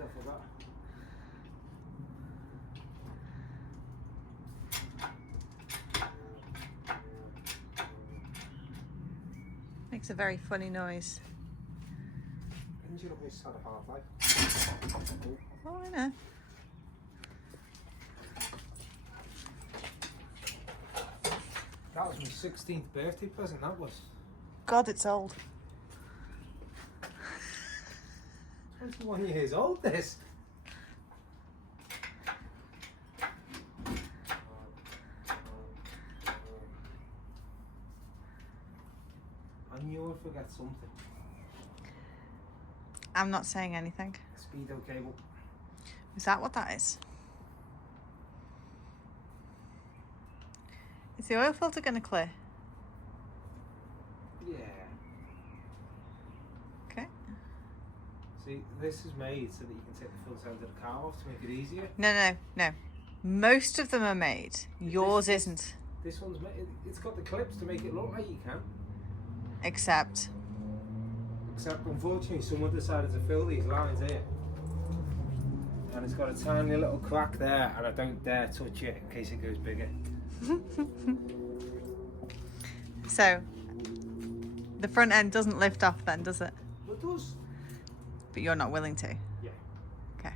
I forgot. Makes a very funny noise. Angel always had a hard life. Oh, I know. That was my 16th birthday present, that was. God, it's old. 21 years old, this. I knew I'd forget something. I'm not saying anything. Speedo cable. Is that what that is? Is the oil filter going to clear? Yeah. Okay. See, this is made so that you can take the front end of the car off to make it easier. No. Most of them are made. Yours isn't. This one's made, it's got the clips to make it look like you can. Except Unfortunately someone decided to fill these lines here. And it's got a tiny little crack there and I don't dare touch it in case it goes bigger. So, the front end doesn't lift off then, does it? It does. But you're not willing to? Yeah. Okay.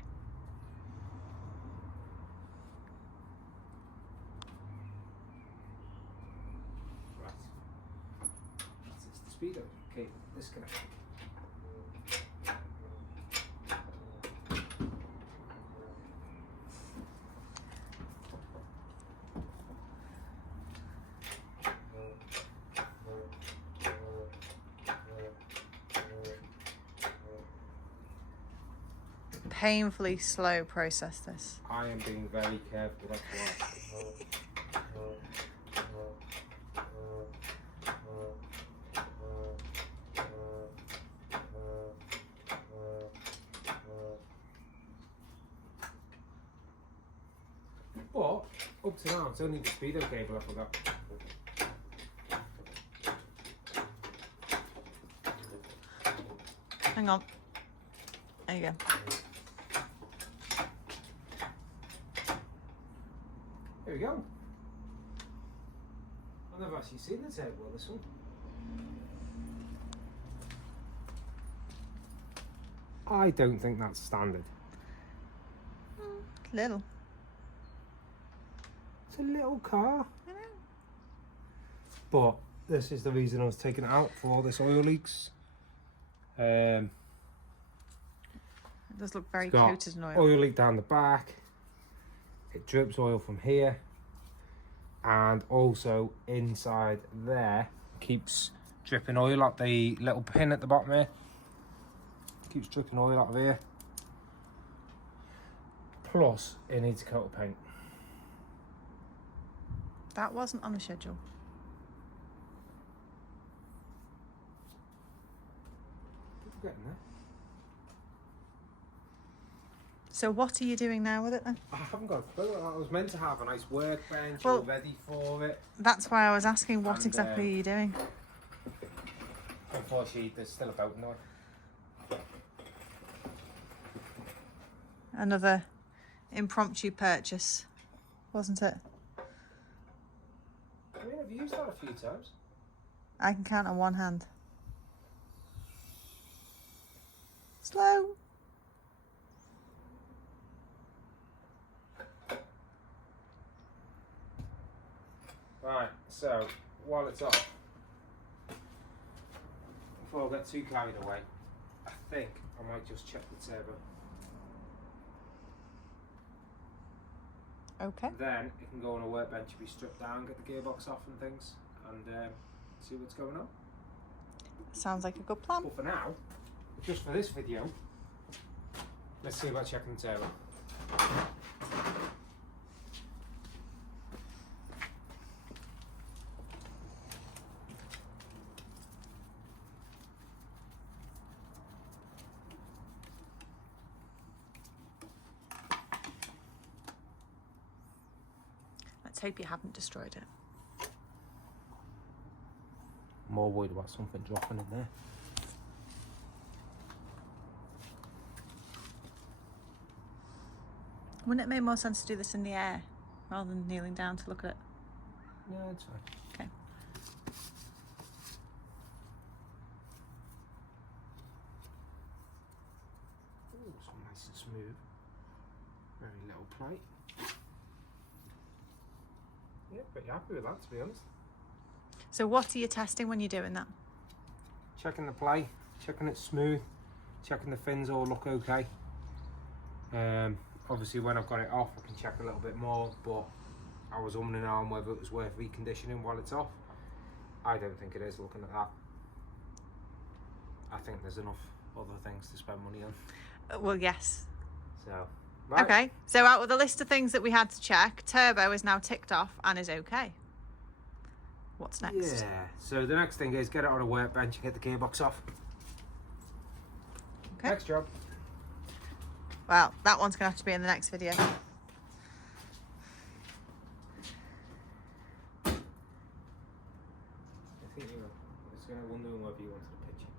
Right. That's the speedo cable disconnect. Painfully slow process this. I am being very careful, that's why. But, up to now, it's only the speedo cable I forgot. Hang on. There you go. There we go. I've never actually seen the turbo on this one. I don't think that's standard. Little. It's a little car. I know. But this is the reason I was taking it out, for all this oil leaks. It does look very It's got coated in oil. oil leak down the back. It drips oil from here. And also inside there keeps dripping oil out the little pin at the bottom here. Keeps dripping oil out of here. Plus, it needs a coat of paint. That wasn't on the schedule. Keep getting there. So what are you doing now with it then? I haven't got a clue. I was meant to have a nice workbench Well, all ready for it. That's why I was asking what And, exactly are you doing? Unfortunately, there's still a boat in there. Another impromptu purchase, wasn't it? I mean, I've used that a few times. I can count on one hand. Slow. Right, so while it's off, before I get too carried away, I think I might just check the turbo. Okay. Then it can go on a workbench, be stripped down, get the gearbox off and things, and see what's going on. Sounds like a good plan. But for now, just for this video, let's see about checking the turbo. Let's hope you haven't destroyed it. More worried about something dropping in there. Wouldn't it make more sense to do this in the air rather than kneeling down to look at it? No, it's fine. Okay. Ooh, it's nice and smooth. Very little plate. Yeah, pretty happy with that, to be honest. So what are you testing when you're doing that? Checking the play, checking it's smooth, checking the fins all look okay. Obviously when I've got it off I can check a little bit more, but I was umming and ahhing whether it was worth reconditioning while it's off. I don't think it is, looking at that. I think there's enough other things to spend money on. Well, yes. So, right. Okay, so out of the list of things that we had to check, turbo is now ticked off and is okay. What's next? Yeah, so the next thing is get it on a workbench and get the gearbox off. Okay. Next job. Well, that one's going to have to be in the next video. I think you're just going to wonder whether you wanted a picture.